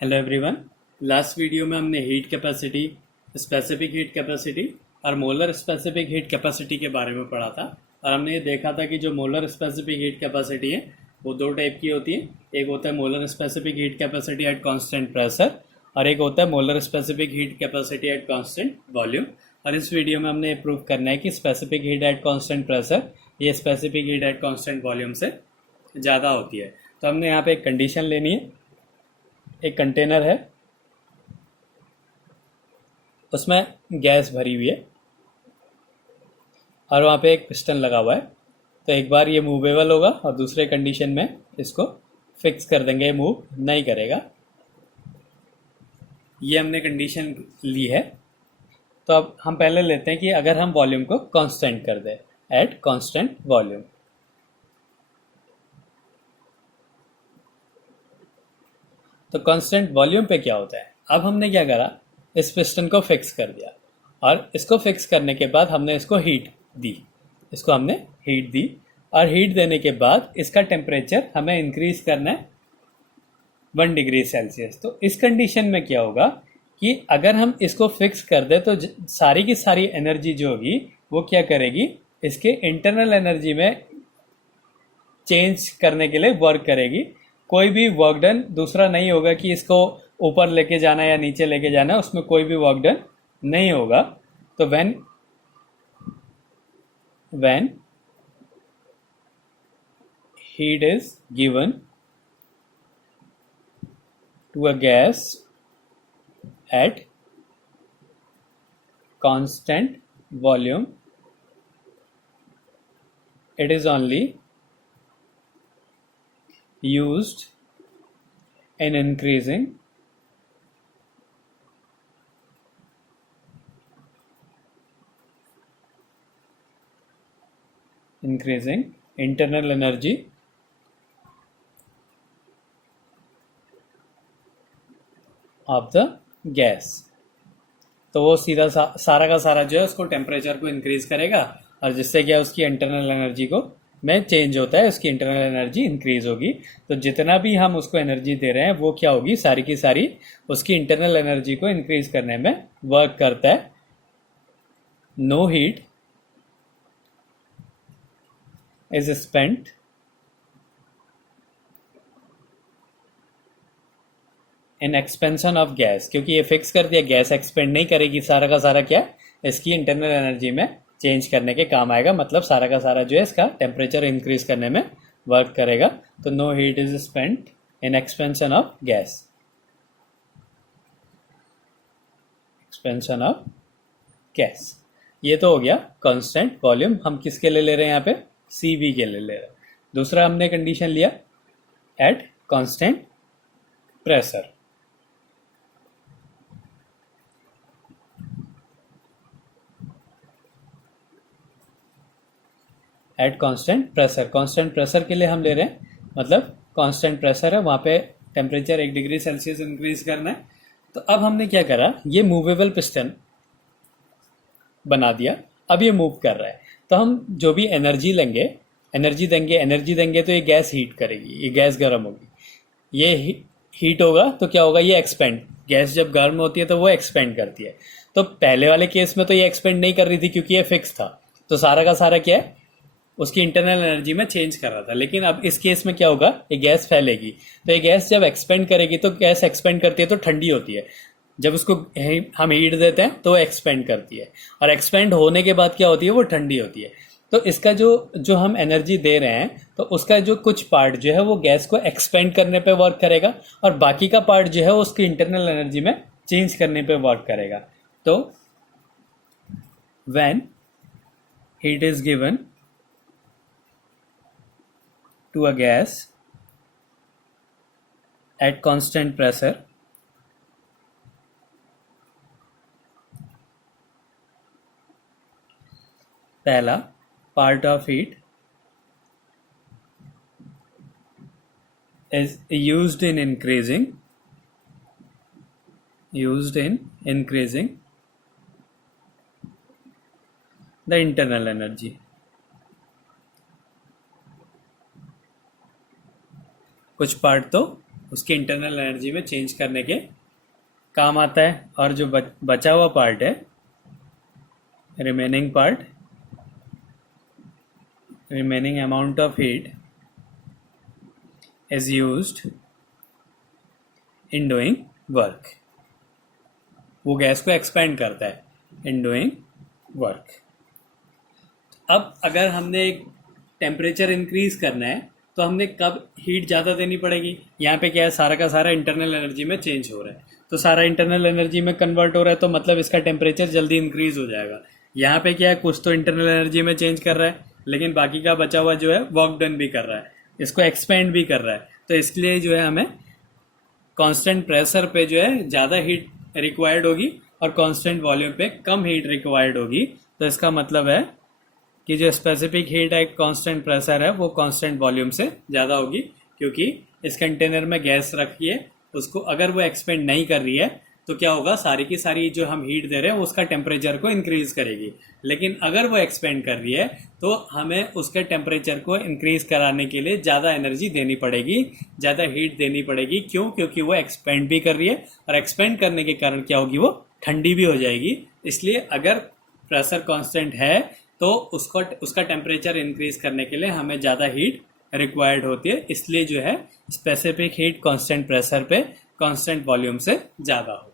Hello everyone. Last video में हमने heat capacity, specific heat capacity और मोलर स्पेसिफिक हीट कैपेसिटी के बारे में पढ़ा था। और हमने ये देखा था कि जो मोलर स्पेसिफिक हीट कैपेसिटी है वो दो टाइप की होती है। एक होता है molar specific heat capacity eight constant pressure और एक होता है molar specific heat capacity eight constant volume. और इस वीडियो में हमने ये प्रूव करना है कि specific heat at constant pressure ये specific heat at constant volume से ज़्यादा होती है। तो हमने यहाँ पे एक कंडीशन लेनी है। एक कंटेनर है, उसमें गैस भरी हुई है और वहाँ पे एक पिस्टन लगा हुआ है। तो एक बार ये मूवेबल होगा और दूसरे कंडीशन में इसको फिक्स कर देंगे, ये मूव नहीं करेगा। ये हमने कंडीशन ली है। तो अब हम पहले लेते हैं कि अगर हम वॉल्यूम को कांस्टेंट कर दें एट कांस्टेंट वॉल्यूम। तो कांस्टेंट वॉल्यूम पे क्या होता है, अब हमने क्या करा, इस पिस्टन को फिक्स कर दिया और इसको फिक्स करने के बाद हमने इसको हीट दी। इसको हमने हीट दी और हीट देने के बाद इसका टेम्परेचर हमें इंक्रीज करना है 1 डिग्री सेल्सियस। तो इस कंडीशन में क्या होगा कि अगर हम इसको फिक्स कर दें तो सारी की सारी एनर्जी जो होगी वो क्या करेगी, इसके इंटरनल एनर्जी में चेंज करने के लिए वर्क करेगी। कोई भी वर्क डन दूसरा नहीं होगा कि इसको ऊपर लेके जाना या नीचे लेके जाना, उसमें कोई भी वर्क डन नहीं होगा। तो when heat is given to a gas at constant volume, it is only used in increasing internal energy of the gas। तो वो सीधा सारा का सारा जो है उसको टेम्परेचर को इंक्रीज करेगा और जिससे क्या उसकी इंटरनल एनर्जी को में चेंज होता है, उसकी इंटरनल एनर्जी इंक्रीज होगी। तो जितना भी हम उसको एनर्जी दे रहे हैं वो क्या होगी, सारी की सारी उसकी इंटरनल एनर्जी को इंक्रीज करने में वर्क करता है। No heat is spent in expansion of gas, क्योंकि ये फिक्स कर दिया गैस एक्सपेंड नहीं करेगी, सारा का सारा क्या इसकी इंटरनल एनर्जी में चेंज करने के काम आएगा। मतलब सारा का सारा जो है इसका टेम्परेचर इंक्रीज करने में वर्क करेगा। तो no heat is spent in expansion of gas, expansion of gas. ये तो हो गया कांस्टेंट वॉल्यूम। हम किसके लिए ले रहे हैं यहाँ पे, CV के लिए ले रहे हैं। दूसरा हमने कंडीशन लिया eight constant pressure. Eight constant pressure, constant pressure के लिए हम ले रहे हैं, मतलब कांस्टेंट प्रेशर है, वहाँ पे टेम्परेचर 1 डिग्री सेल्सियस इंक्रीज करना है। तो अब हमने क्या करा, ये मूवेबल पिस्टन बना दिया, अब ये मूव कर रहा है। तो हम जो भी एनर्जी देंगे तो ये गैस हीट करेगी, ये गैस गर्म होगी, ये हीट होगा तो क्या होगा, ये एक्सपेंड, गैस जब गर्म होती है तो वो एक्सपेंड करती है। तो पहले वाले केस में तो ये एक्सपेंड नहीं कर रही थी क्योंकि ये फिक्स था, तो सारा का सारा क्या है उसकी इंटरनल एनर्जी में चेंज कर रहा था। लेकिन अब इस केस में क्या होगा, ये गैस फैलेगी, तो ये गैस जब एक्सपेंड करेगी, तो गैस एक्सपेंड करती है तो ठंडी होती है, जब उसको हम हीट देते हैं तो एक्सपेंड करती है, और एक्सपेंड होने के बाद क्या होती है, वो ठंडी होती है। तो इसका जो हम एनर्जी दे रहे हैं, तो उसका जो कुछ पार्ट जो है वो गैस को एक्सपेंड करने पे वर्क करेगा और बाकी का पार्ट जो है उसकी इंटरनल एनर्जी में चेंज करने पे वर्क करेगा। तो when heat is given to a gas at constant pressure, पहला part of heat is used in increasing the internal energy। कुछ पार्ट तो उसकी इंटरनल एनर्जी में चेंज करने के काम आता है। और जो बचा हुआ पार्ट है, remaining part, remaining amount of heat is used in doing work। वो गैस को एक्सपेंड करता है in doing work। अब अगर हमने एक टेम्परेचर इंक्रीज करना है तो हमने कब हीट ज़्यादा देनी पड़ेगी? यहाँ पे क्या है, सारा का सारा इंटरनल एनर्जी में चेंज हो रहा है, तो सारा इंटरनल एनर्जी में कन्वर्ट हो रहा है, तो मतलब इसका टेम्परेचर जल्दी इंक्रीज हो जाएगा। यहाँ पे क्या है, कुछ तो इंटरनल एनर्जी में चेंज कर रहा है, लेकिन बाकी का बचा हुआ जो है वर्क डन भी कर रहा है, इसको एक्सपेंड भी कर रहा है। तो इसलिए जो है हमें कांस्टेंट प्रेशर पे जो है ज़्यादा हीट रिक्वायर्ड होगी और कांस्टेंट वॉल्यूम पे कम हीट रिक्वायर्ड होगी। तो इसका मतलब है कि जो स्पेसिफिक हीट है, कांस्टेंट प्रेशर है, वो कांस्टेंट वॉल्यूम से ज़्यादा होगी, क्योंकि इस कंटेनर में गैस रखी है, उसको अगर वो एक्सपेंड नहीं कर रही है तो क्या होगा, सारी की सारी जो हम हीट दे रहे हैं उसका टेम्परेचर को इंक्रीज करेगी। लेकिन अगर वो एक्सपेंड कर रही है तो हमें उसके टेम्परेचर को इंक्रीज कराने के लिए ज़्यादा एनर्जी देनी पड़ेगी, ज़्यादा हीट देनी पड़ेगी। क्यों? क्योंकि वो एक्सपेंड भी कर रही है, और एक्सपेंड करने के कारण क्या होगी, वो ठंडी भी हो जाएगी। इसलिए अगर प्रेशर कांस्टेंट है तो उसका टेम्परेचर इंक्रीज करने के लिए हमें ज़्यादा हीट रिक्वायर्ड होती है। इसलिए जो है स्पेसिफिक हीट कांस्टेंट प्रेशर पे कांस्टेंट वॉल्यूम से ज़्यादा हो।